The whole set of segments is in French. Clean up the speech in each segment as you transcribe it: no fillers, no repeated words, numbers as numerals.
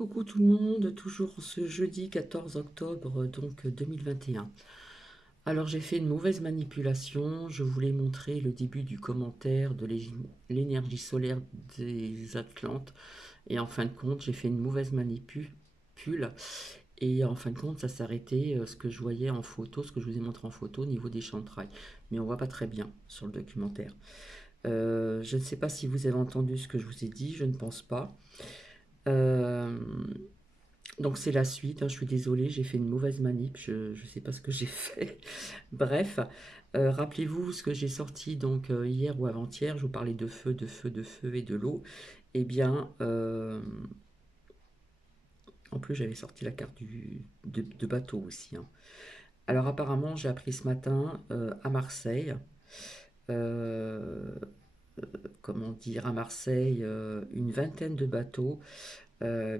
Coucou tout le monde, toujours ce jeudi 14 octobre 2021. Alors j'ai fait une mauvaise manipulation, je voulais montrer le début du commentaire de l'énergie solaire des Atlantes et en fin de compte j'ai fait une mauvaise manipule et en fin de compte ça s'est arrêté ce que je voyais en photo, ce que je vous ai montré en photo au niveau des champs de trail. Mais on voit pas très bien sur le documentaire. Je ne sais pas si vous avez entendu ce que je vous ai dit, je ne pense pas. Euh, Donc c'est la suite, hein, je suis désolée, j'ai fait une mauvaise manip, je ne sais pas ce que j'ai fait. Bref, rappelez-vous ce que j'ai sorti hier ou avant-hier, je vous parlais de feu, de feu, de feu et de l'eau. Eh bien, en plus j'avais sorti la carte de bateau aussi, hein. Alors apparemment j'ai appris ce matin à Marseille, euh, comment dire, à Marseille, une vingtaine de bateaux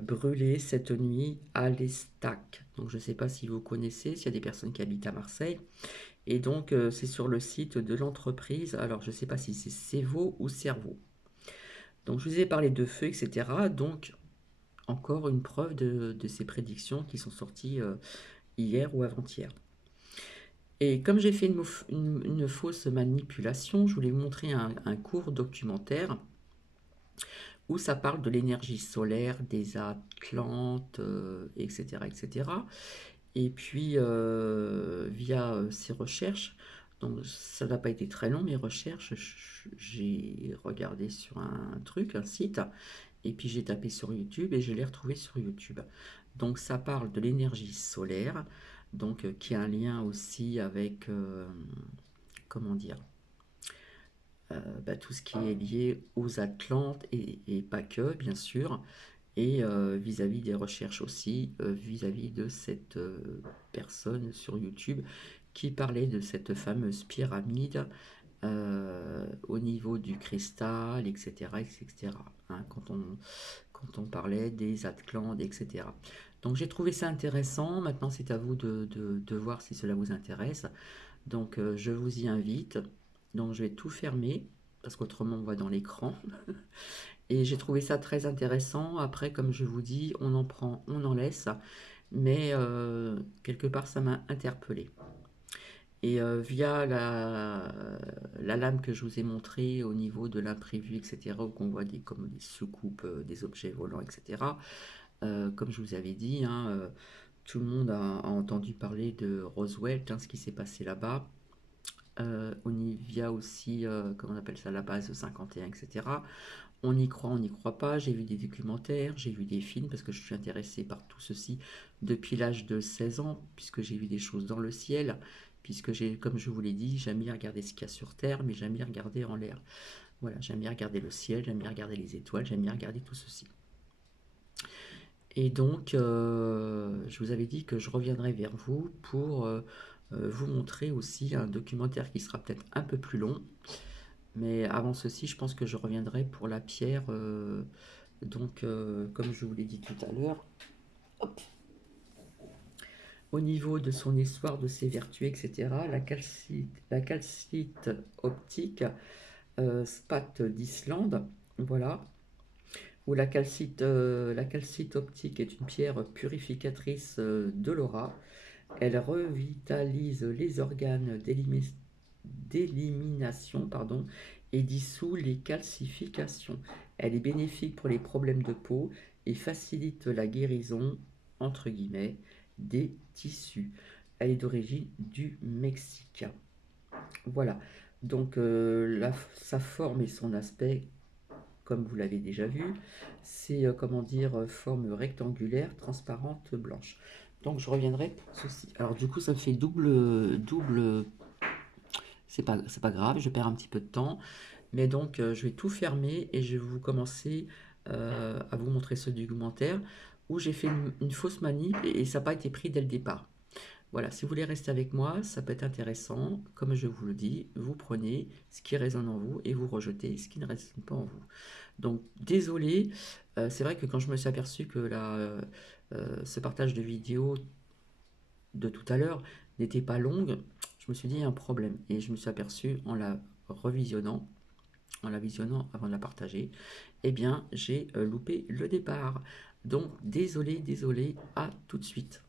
brûlé cette nuit à l'Estac. Donc je ne sais pas si vous connaissez, s'il y a des personnes qui habitent à Marseille. Et donc c'est sur le site de l'entreprise. Alors je ne sais pas si c'est Cevo ou Cerveau. Donc je vous ai parlé de feu, etc. Donc encore une preuve de ces prédictions qui sont sorties hier ou avant-hier. Et comme j'ai fait une fausse manipulation, je voulais vous montrer un court documentaire où ça parle de l'énergie solaire, des Atlantes, etc., etc. Et puis, via ces recherches, donc ça n'a pas été très long, mes recherches, j'ai regardé sur un truc, un site, et puis j'ai tapé sur YouTube et je l'ai retrouvé sur YouTube. Donc ça parle de l'énergie solaire, donc qui a un lien aussi avec, comment dire, tout ce qui est lié aux Atlantes et pas que, bien sûr, et vis-à-vis des recherches aussi, vis-à-vis de cette personne sur YouTube qui parlait de cette fameuse pyramide au niveau du cristal, etc. etc. hein, quand on parlait des Atlantes, etc. Donc j'ai trouvé ça intéressant, maintenant c'est à vous de voir si cela vous intéresse. Donc je vous y invite, donc je vais tout fermer, parce qu'autrement on voit dans l'écran. Et j'ai trouvé ça très intéressant. Après, comme je vous dis, on en prend, on en laisse. Mais quelque part, ça m'a interpellé. Et via la lame que je vous ai montrée au niveau de l'imprévu, etc., où on voit comme des soucoupes, des objets volants, etc., comme je vous avais dit, hein, tout le monde a entendu parler de Roswell, hein, ce qui s'est passé là-bas. Via aussi, comment on appelle ça, la base 51, etc. On y croit, on n'y croit pas. J'ai vu des documentaires, j'ai vu des films parce que je suis intéressée par tout ceci depuis l'âge de 16 ans, puisque j'ai vu des choses dans le ciel, puisque j'ai, comme je vous l'ai dit, j'aime bien regarder ce qu'il y a sur Terre, mais j'aime bien regarder en l'air. Voilà, j'aime bien regarder le ciel, j'aime bien regarder les étoiles, j'aime bien regarder tout ceci. Et donc, je vous avais dit que je reviendrai vers vous pour vous montrer aussi un documentaire qui sera peut-être un peu plus long. Mais avant ceci, je pense que je reviendrai pour la pierre. Comme je vous l'ai dit tout à l'heure, au niveau de son histoire, de ses vertus, etc., la calcite optique, spat d'Islande, voilà, où la calcite optique est une pierre purificatrice de l'aura. Elle revitalise les organes d'élimination, pardon, et dissout les calcifications. Elle est bénéfique pour les problèmes de peau et facilite la guérison, entre guillemets, des tissus. Elle est d'origine du Mexique. Voilà. Donc sa forme et son aspect, comme vous l'avez déjà vu, c'est comment dire, forme rectangulaire, transparente, blanche. Donc je reviendrai pour ceci. Alors du coup ça me fait double. C'est pas grave, je perds un petit peu de temps. Mais donc, je vais tout fermer et je vais vous commencer à vous montrer ce documentaire où j'ai fait une fausse manip et ça n'a pas été pris dès le départ. Voilà, si vous voulez rester avec moi, ça peut être intéressant. Comme je vous le dis, vous prenez ce qui résonne en vous et vous rejetez ce qui ne résonne pas en vous. Donc, désolé, c'est vrai que quand je me suis aperçu que ce partage de vidéo de tout à l'heure n'était pas longue, je me suis dit il y a un problème. Et je me suis aperçu revisionnant, en la visionnant avant de la partager, eh bien j'ai loupé le départ. Donc, désolé, désolé, à tout de suite.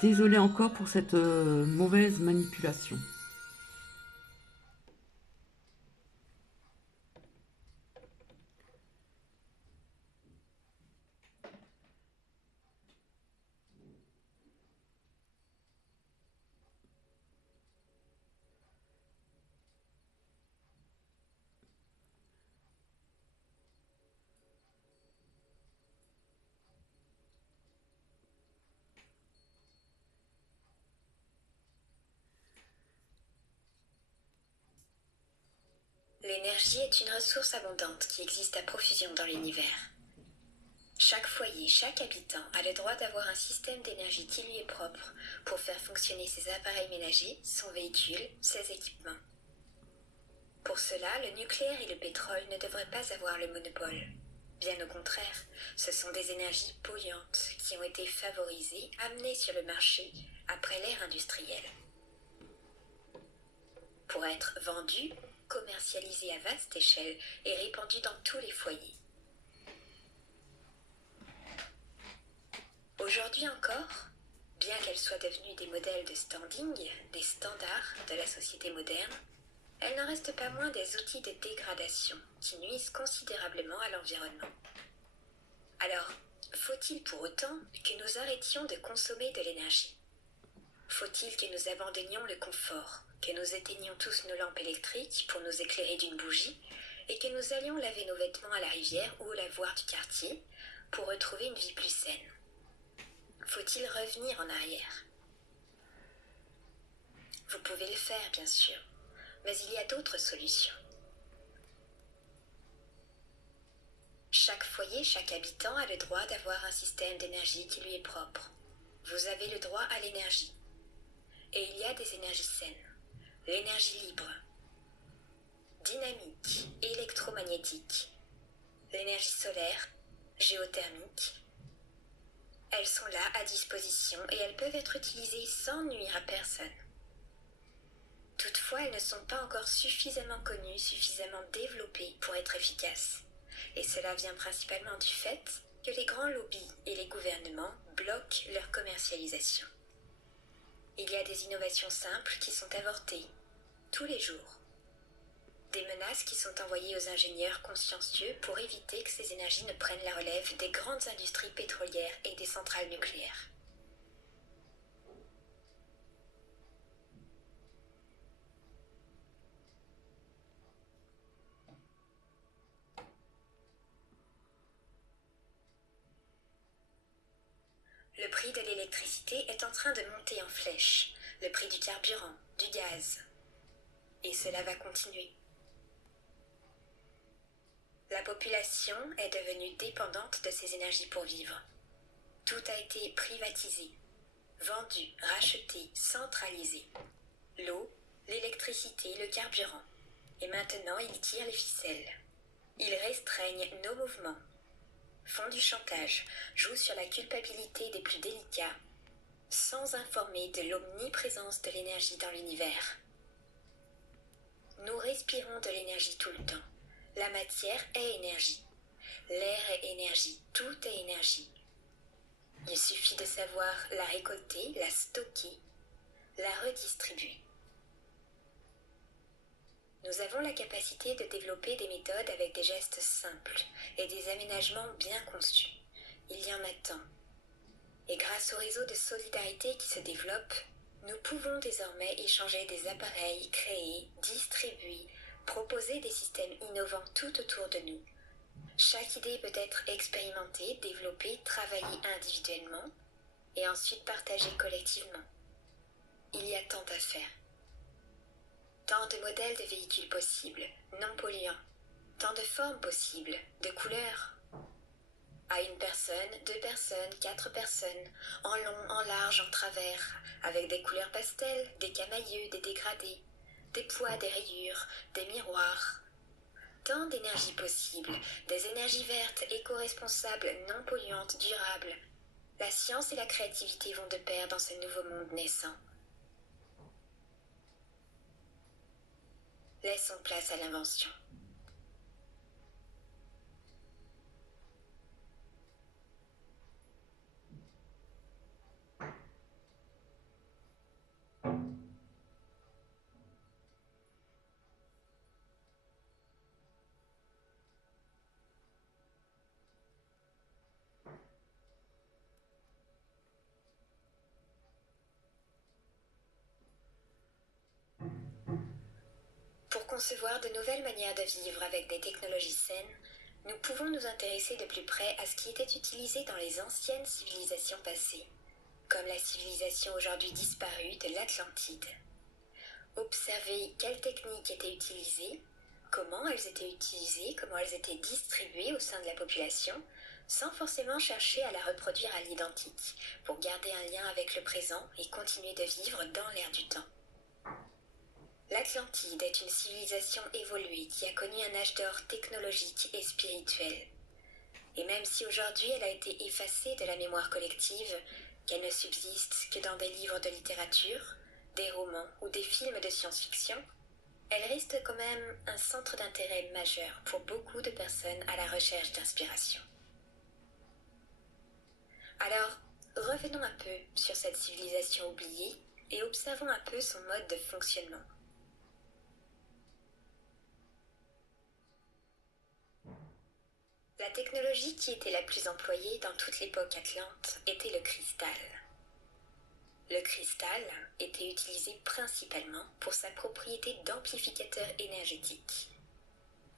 Désolé encore pour cette mauvaise manipulation. L'énergie est une ressource abondante qui existe à profusion dans l'univers. Chaque foyer, chaque habitant a le droit d'avoir un système d'énergie qui lui est propre pour faire fonctionner ses appareils ménagers, son véhicule, ses équipements. Pour cela, le nucléaire et le pétrole ne devraient pas avoir le monopole. Bien au contraire, ce sont des énergies polluantes qui ont été favorisées, amenées sur le marché après l'ère industrielle. Pour être vendues, commercialisées à vaste échelle et répandues dans tous les foyers. Aujourd'hui encore, bien qu'elles soient devenues des modèles de standing, des standards de la société moderne, elles n'en restent pas moins des outils de dégradation qui nuisent considérablement à l'environnement. Alors, faut-il pour autant que nous arrêtions de consommer de l'énergie? Faut-il que nous abandonnions le confort, que nous éteignions tous nos lampes électriques pour nous éclairer d'une bougie et que nous allions laver nos vêtements à la rivière ou au lavoir du quartier pour retrouver une vie plus saine? Faut-il revenir en arrière? Vous pouvez le faire, bien sûr, mais il y a d'autres solutions. Chaque foyer, chaque habitant a le droit d'avoir un système d'énergie qui lui est propre. Vous avez le droit à l'énergie. Et il y a des énergies saines. L'énergie libre, dynamique, électromagnétique, l'énergie solaire, géothermique. Elles sont là à disposition et elles peuvent être utilisées sans nuire à personne. Toutefois, elles ne sont pas encore suffisamment connues, suffisamment développées pour être efficaces. Et cela vient principalement du fait que les grands lobbies et les gouvernements bloquent leur commercialisation. Il y a des innovations simples qui sont avortées, tous les jours. Des menaces qui sont envoyées aux ingénieurs consciencieux pour éviter que ces énergies ne prennent la relève des grandes industries pétrolières et des centrales nucléaires. Le prix de l'électricité est en train de monter en flèche, le prix du carburant, du gaz. Et cela va continuer. La population est devenue dépendante de ces énergies pour vivre. Tout a été privatisé, vendu, racheté, centralisé. L'eau, l'électricité, le carburant. Et maintenant, ils tirent les ficelles. Ils restreignent nos mouvements, font du chantage, jouent sur la culpabilité des plus délicats, sans informer de l'omniprésence de l'énergie dans l'univers. Nous respirons de l'énergie tout le temps. La matière est énergie. L'air est énergie. Tout est énergie. Il suffit de savoir la récolter, la stocker, la redistribuer. Nous avons la capacité de développer des méthodes avec des gestes simples et des aménagements bien conçus. Il y en a tant. Et grâce au réseau de solidarité qui se développe, nous pouvons désormais échanger des appareils, créer, distribuer, proposer des systèmes innovants tout autour de nous. Chaque idée peut être expérimentée, développée, travaillée individuellement et ensuite partagée collectivement. Il y a tant à faire. Tant de modèles de véhicules possibles, non polluants, tant de formes possibles, de couleurs. À une personne, 2 personnes, 4 personnes, en long, en large, en travers, avec des couleurs pastel, des camailleux, des dégradés, des poids, des rayures, des miroirs. Tant d'énergies possibles, des énergies vertes, éco-responsables, non polluantes, durables. La science et la créativité vont de pair dans ce nouveau monde naissant. Laissons place à l'invention. Pour concevoir de nouvelles manières de vivre avec des technologies saines, nous pouvons nous intéresser de plus près à ce qui était utilisé dans les anciennes civilisations passées, comme la civilisation aujourd'hui disparue de l'Atlantide. Observer quelles techniques étaient utilisées, comment elles étaient utilisées, comment elles étaient distribuées au sein de la population, sans forcément chercher à la reproduire à l'identique, pour garder un lien avec le présent et continuer de vivre dans l'air du temps. L'Atlantide est une civilisation évoluée qui a connu un âge d'or technologique et spirituel. Et même si aujourd'hui elle a été effacée de la mémoire collective, qu'elle ne subsiste que dans des livres de littérature, des romans ou des films de science-fiction, elle reste quand même un centre d'intérêt majeur pour beaucoup de personnes à la recherche d'inspiration. Alors, revenons un peu sur cette civilisation oubliée et observons un peu son mode de fonctionnement. La technologie qui était la plus employée dans toute l'époque atlante était le cristal. Le cristal était utilisé principalement pour sa propriété d'amplificateur énergétique.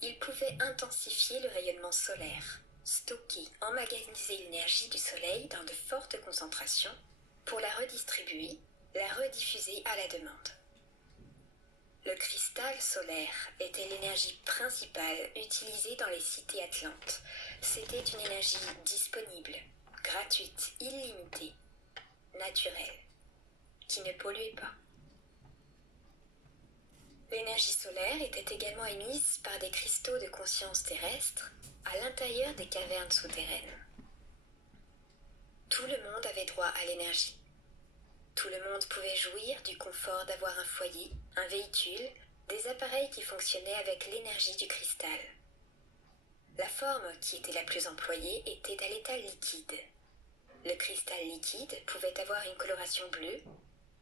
Il pouvait intensifier le rayonnement solaire, stocker, emmagasiner l'énergie du soleil dans de fortes concentrations pour la redistribuer, la rediffuser à la demande. Le cristal solaire était l'énergie principale utilisée dans les cités atlantes. C'était une énergie disponible, gratuite, illimitée, naturelle, qui ne polluait pas. L'énergie solaire était également émise par des cristaux de conscience terrestre à l'intérieur des cavernes souterraines. Tout le monde avait droit à l'énergie. Tout le monde pouvait jouir du confort d'avoir un foyer, un véhicule, des appareils qui fonctionnaient avec l'énergie du cristal. La forme qui était la plus employée était à l'état liquide. Le cristal liquide pouvait avoir une coloration bleue.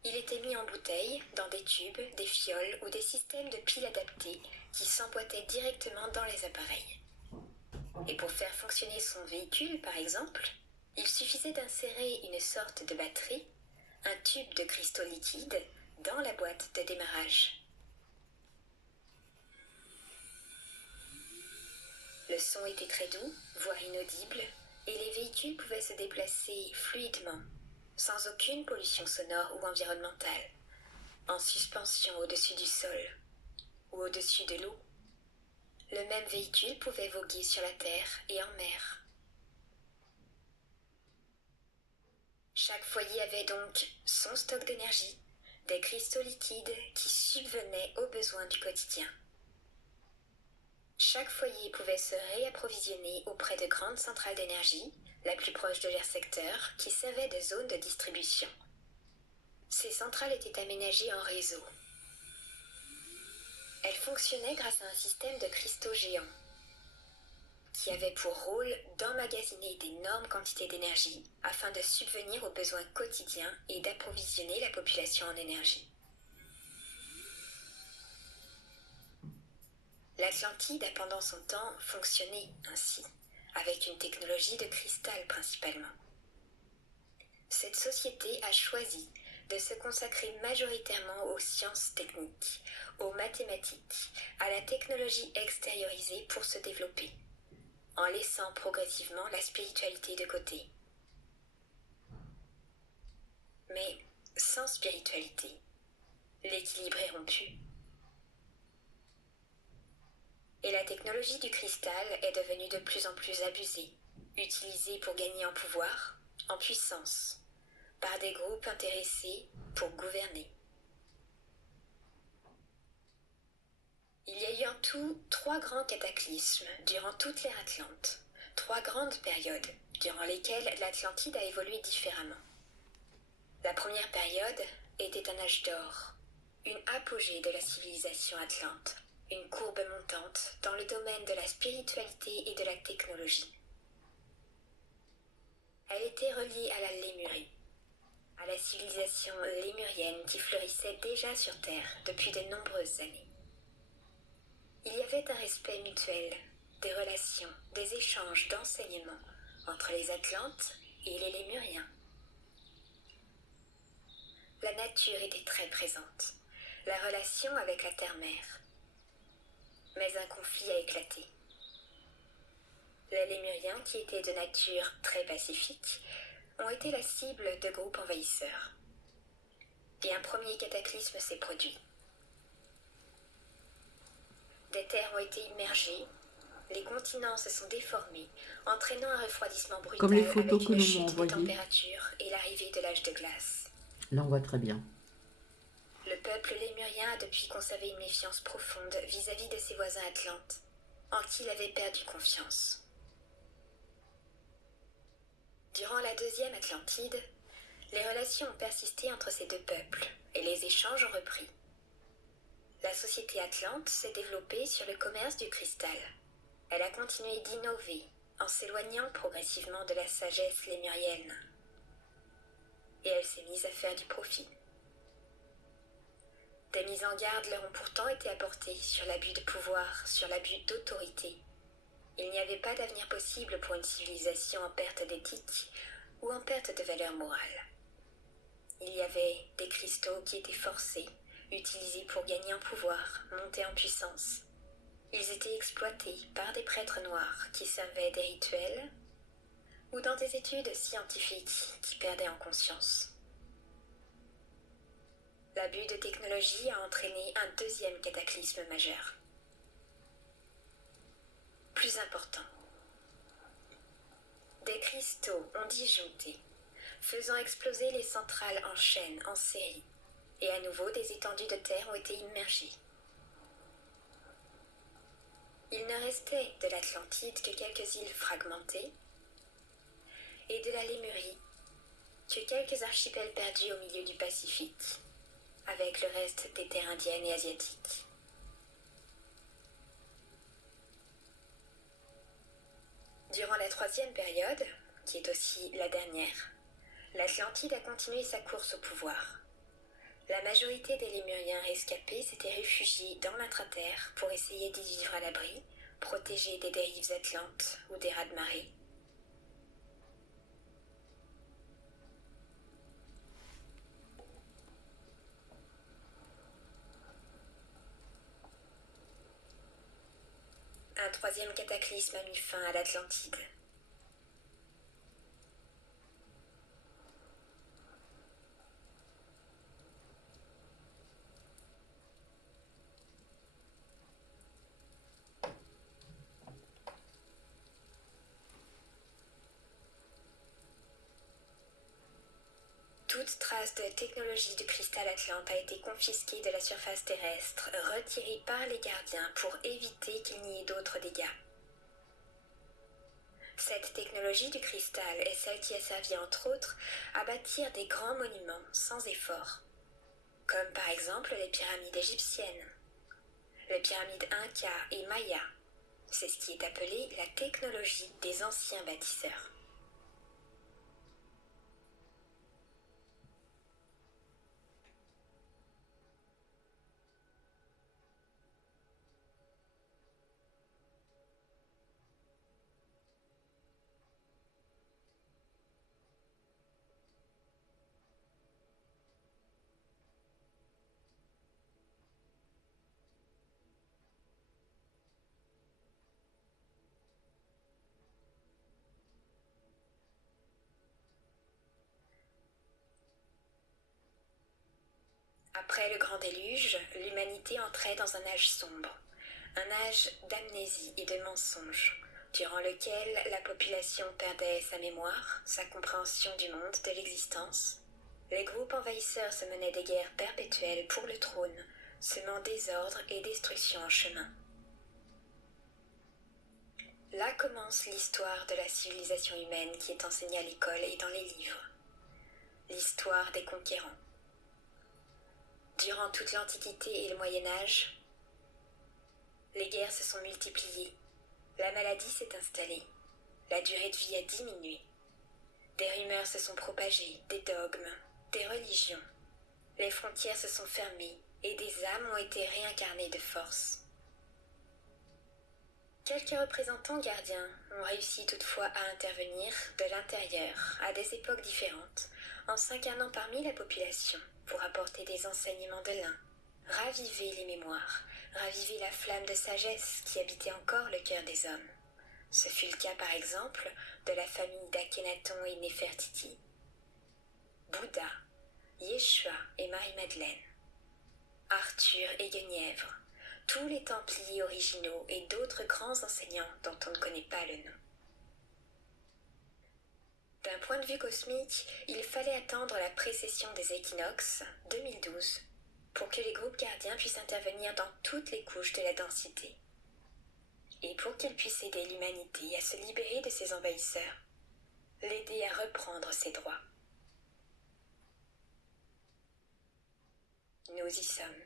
Il était mis en bouteille, dans des tubes, des fioles ou des systèmes de piles adaptés qui s'emboîtaient directement dans les appareils. Et pour faire fonctionner son véhicule, par exemple, il suffisait d'insérer une sorte de batterie, un tube de cristaux liquides, dans la boîte de démarrage. Le son était très doux, voire inaudible, et les véhicules pouvaient se déplacer fluidement, sans aucune pollution sonore ou environnementale, en suspension au-dessus du sol ou au-dessus de l'eau. Le même véhicule pouvait voguer sur la terre et en mer. Chaque foyer avait donc son stock d'énergie, des cristaux liquides qui subvenaient aux besoins du quotidien. Chaque foyer pouvait se réapprovisionner auprès de grandes centrales d'énergie, la plus proche de leur secteur, qui servaient de zone de distribution. Ces centrales étaient aménagées en réseau. Elles fonctionnaient grâce à un système de cristaux géants qui avait pour rôle d'emmagasiner d'énormes quantités d'énergie afin de subvenir aux besoins quotidiens et d'approvisionner la population en énergie. L'Atlantide a pendant son temps fonctionné ainsi, avec une technologie de cristal principalement. Cette société a choisi de se consacrer majoritairement aux sciences techniques, aux mathématiques, à la technologie extériorisée pour se développer, en laissant progressivement la spiritualité de côté. Mais sans spiritualité, l'équilibre est rompu. Et la technologie du cristal est devenue de plus en plus abusée, utilisée pour gagner en pouvoir, en puissance, par des groupes intéressés pour gouverner. Il y a eu en tout 3 grands cataclysmes durant toute l'ère Atlante, 3 grandes périodes durant lesquelles l'Atlantide a évolué différemment. La première période était un âge d'or, une apogée de la civilisation atlante, une courbe montante dans le domaine de la spiritualité et de la technologie. Elle était reliée à la Lémurie, à la civilisation lémurienne qui fleurissait déjà sur Terre depuis de nombreuses années. Il y avait un respect mutuel, des relations, des échanges d'enseignements entre les Atlantes et les Lémuriens. La nature était très présente, la relation avec la terre-mère. Mais un conflit a éclaté. Les Lémuriens, qui étaient de nature très pacifique, ont été la cible de groupes envahisseurs. Et un premier cataclysme s'est produit. Des terres ont été immergées, les continents se sont déformés, entraînant un refroidissement brutal Comme les photos avec que une l'on m'a chute des envoyées. températures et l'arrivée de l'âge de glace. Là, on voit très bien. Le peuple lémurien a depuis conservé une méfiance profonde vis-à-vis de ses voisins atlantes, en qui il avait perdu confiance. Durant la deuxième Atlantide, les relations ont persisté entre ces 2 peuples et les échanges ont repris. La société atlante s'est développée sur le commerce du cristal. Elle a continué d'innover en s'éloignant progressivement de la sagesse lémurienne. Et elle s'est mise à faire du profit. Des mises en garde leur ont pourtant été apportées sur l'abus de pouvoir, sur l'abus d'autorité. Il n'y avait pas d'avenir possible pour une civilisation en perte d'éthique ou en perte de valeur morale. Il y avait des cristaux qui étaient forcés, utilisés pour gagner en pouvoir, monter en puissance. Ils étaient exploités par des prêtres noirs qui servaient des rituels ou dans des études scientifiques qui perdaient en conscience. L'abus de technologie a entraîné un deuxième cataclysme majeur. Plus important. Des cristaux ont disjoncté, faisant exploser les centrales en chaîne, en série, et à nouveau des étendues de terre ont été immergées. Il ne restait de l'Atlantide que quelques îles fragmentées, et de la Lémurie que quelques archipels perdus au milieu du Pacifique, avec le reste des terres indiennes et asiatiques. Durant la troisième période, qui est aussi la dernière, l'Atlantide a continué sa course au pouvoir. La majorité des Lémuriens rescapés s'étaient réfugiés dans l'intraterre pour essayer d'y vivre à l'abri, protégés des dérives atlantes ou des raz-de-marée. Un troisième cataclysme a mis fin à l'Atlantide. Toute trace de technologie du cristal atlante a été confisquée de la surface terrestre, retirée par les gardiens pour éviter qu'il n'y ait d'autres dégâts. Cette technologie du cristal est celle qui a servi entre autres à bâtir des grands monuments sans effort, comme par exemple les pyramides égyptiennes, les pyramides Inca et Maya. C'est ce qui est appelé la technologie des anciens bâtisseurs. Après le grand déluge, l'humanité entrait dans un âge sombre, un âge d'amnésie et de mensonges, durant lequel la population perdait sa mémoire, sa compréhension du monde, de l'existence. Les groupes envahisseurs se menaient des guerres perpétuelles pour le trône, semant désordre et destruction en chemin. Là commence l'histoire de la civilisation humaine qui est enseignée à l'école et dans les livres. L'histoire des conquérants. Durant toute l'Antiquité et le Moyen-Âge, les guerres se sont multipliées, la maladie s'est installée, la durée de vie a diminué. Des rumeurs se sont propagées, des dogmes, des religions. Les frontières se sont fermées et des âmes ont été réincarnées de force. Quelques représentants gardiens ont réussi toutefois à intervenir de l'intérieur à des époques différentes, en s'incarnant parmi la population pour apporter des enseignements de l'un, raviver les mémoires, raviver la flamme de sagesse qui habitait encore le cœur des hommes. Ce fut le cas par exemple de la famille d'Akhenaton et Néfertiti, Bouddha, Yeshua et Marie-Madeleine, Arthur et Guenièvre, tous les Templiers originaux et d'autres grands enseignants dont on ne connaît pas le nom. D'un point de vue cosmique, il fallait attendre la précession des équinoxes 2012 pour que les groupes gardiens puissent intervenir dans toutes les couches de la densité et pour qu'ils puissent aider l'humanité à se libérer de ses envahisseurs, l'aider à reprendre ses droits. Nous y sommes.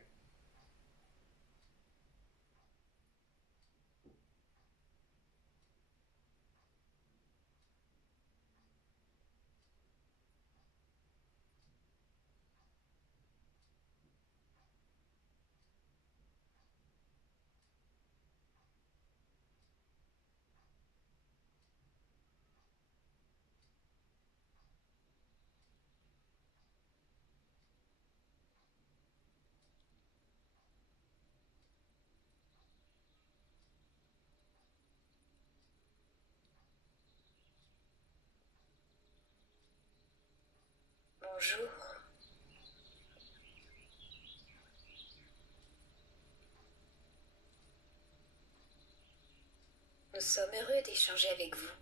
Bonjour. Nous sommes heureux d'échanger avec vous.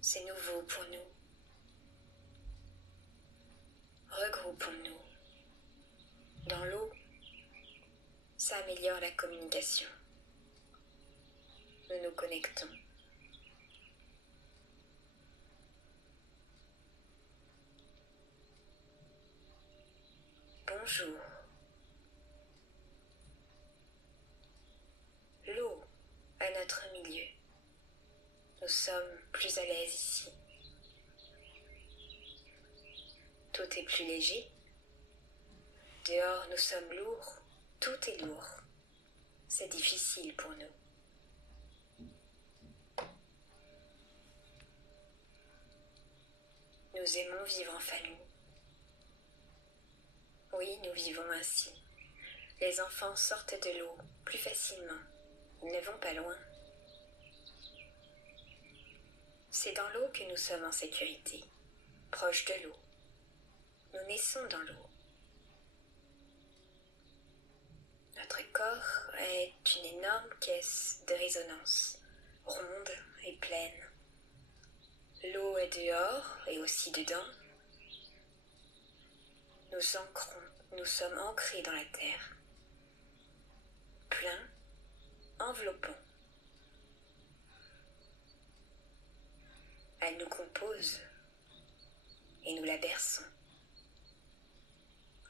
C'est nouveau pour nous. Regroupons-nous. Dans l'eau, ça améliore la communication. Nous nous connectons. Bonjour. L'eau à notre milieu. Nous sommes plus à l'aise ici. Tout est plus léger. Dehors, nous sommes lourds. Tout est lourd. C'est difficile pour nous. Nous aimons vivre en famille. Oui, nous vivons ainsi. Les enfants sortent de l'eau plus facilement. Ils ne vont pas loin. C'est dans l'eau que nous sommes en sécurité, proche de l'eau. Nous naissons dans l'eau. Notre corps est une énorme caisse de résonance, ronde et pleine. L'eau est dehors et aussi dedans. Nous ancrons, nous sommes ancrés dans la terre. Plein, enveloppant. Elle nous compose et nous la berçons.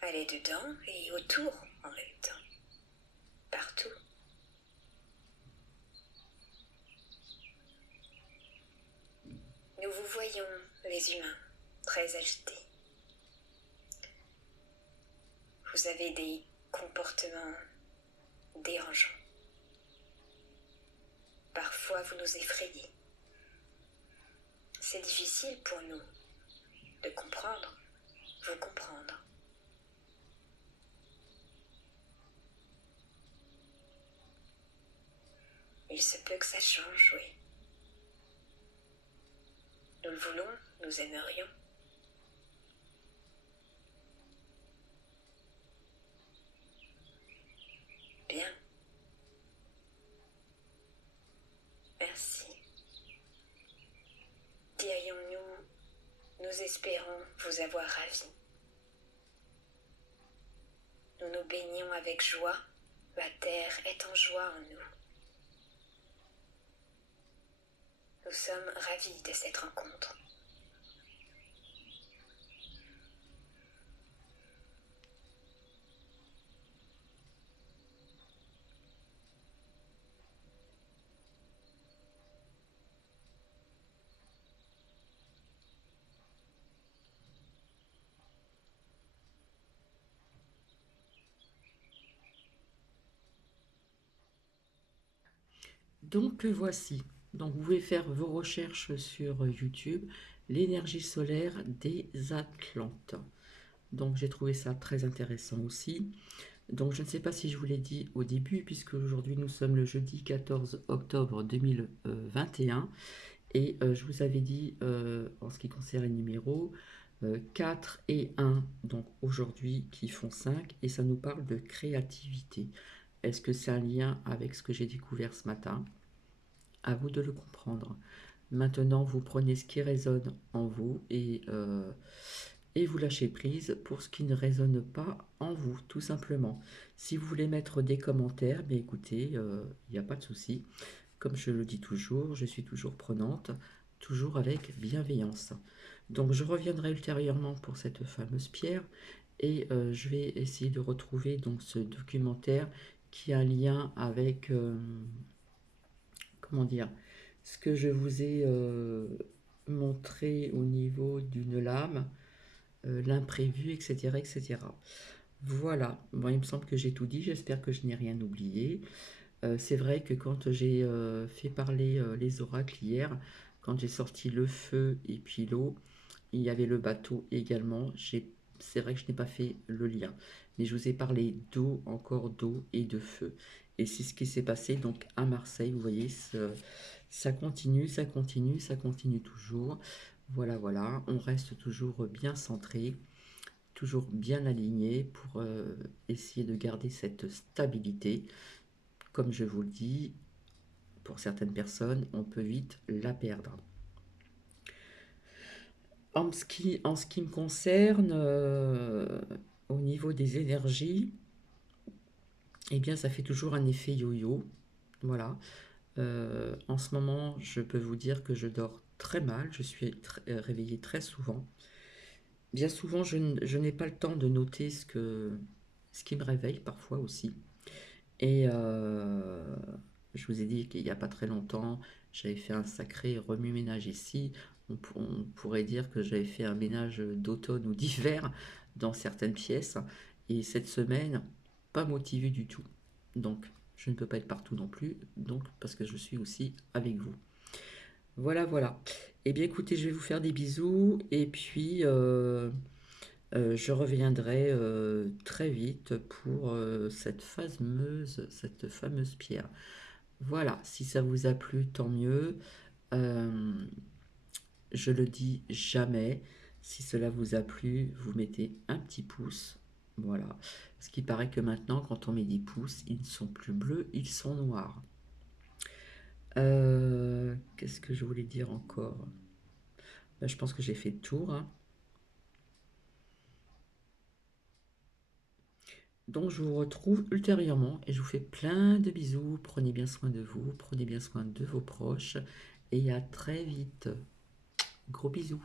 Elle est dedans et autour en même temps. Partout. Nous vous voyons, les humains, très agités. Vous avez des comportements dérangeants. Parfois, vous nous effrayez. C'est difficile pour nous de comprendre, vous comprendre. Il se peut que ça change, oui. Nous le voulons, nous aimerions, Merci. Dirions-nous, nous espérons vous avoir ravis. Nous nous baignons avec joie, la terre est en joie en nous. Nous sommes ravis de cette rencontre. Donc voici. Donc vous pouvez faire vos recherches sur YouTube, l'énergie solaire des Atlantes. Donc j'ai trouvé ça très intéressant aussi. Donc je ne sais pas si je vous l'ai dit au début, puisque aujourd'hui nous sommes le jeudi 14 octobre 2021. Et je vous avais dit, en ce qui concerne les numéros, 4 et 1, donc aujourd'hui, qui font 5, et ça nous parle de créativité. Est-ce que c'est un lien avec ce que j'ai découvert ce matin? À vous de le comprendre. Maintenant, vous prenez ce qui résonne en vous et vous lâchez prise pour ce qui ne résonne pas en vous, tout simplement. Si vous voulez mettre des commentaires, bien écoutez, il n'y a pas de souci. Comme je le dis toujours, je suis toujours prenante, toujours avec bienveillance. Donc je reviendrai ultérieurement pour cette fameuse pierre et je vais essayer de retrouver donc ce documentaire qui a un lien avec, comment dire, ce que je vous ai montré au niveau d'une lame, l'imprévu, etc., etc. Voilà, bon, il me semble que j'ai tout dit, j'espère que je n'ai rien oublié. C'est vrai que quand j'ai fait parler les oracles hier, quand j'ai sorti le feu et puis l'eau, il y avait le bateau également. C'est vrai que je n'ai pas fait le lien, mais je vous ai parlé d'eau, encore d'eau et de feu. Et c'est ce qui s'est passé donc à Marseille. Vous voyez, ça continue, ça continue, ça continue toujours. Voilà, voilà, on reste toujours bien centré, toujours bien aligné pour essayer de garder cette stabilité. Comme je vous le dis, pour certaines personnes, on peut vite la perdre. En ce qui me concerne, au niveau des énergies, eh bien, ça fait toujours un effet yo-yo. Voilà. En ce moment, je peux vous dire que je dors très mal. Je suis réveillée très souvent. Bien souvent, je n'ai pas le temps de noter ce qui me réveille parfois aussi. Et je vous ai dit qu'il n'y a pas très longtemps, j'avais fait un sacré remue-ménage ici. On pourrait dire que j'avais fait un ménage d'automne ou d'hiver dans certaines pièces. Et cette semaine, pas motivé du tout. Donc, je ne peux pas être partout non plus. Donc, parce que je suis aussi avec vous. Voilà, voilà. Eh bien, écoutez, je vais vous faire des bisous. Et puis, je reviendrai très vite pour cette fameuse pierre. Voilà, si ça vous a plu, tant mieux. Euh, je le dis jamais. Si cela vous a plu, vous mettez un petit pouce. Voilà. Ce qui paraît que maintenant, quand on met des pouces, ils ne sont plus bleus, ils sont noirs. Qu'est-ce que je voulais dire encore? Ben, je pense que j'ai fait le tour, hein. Donc je vous retrouve ultérieurement et je vous fais plein de bisous. Prenez bien soin de vous, prenez bien soin de vos proches et à très vite. Gros bisous.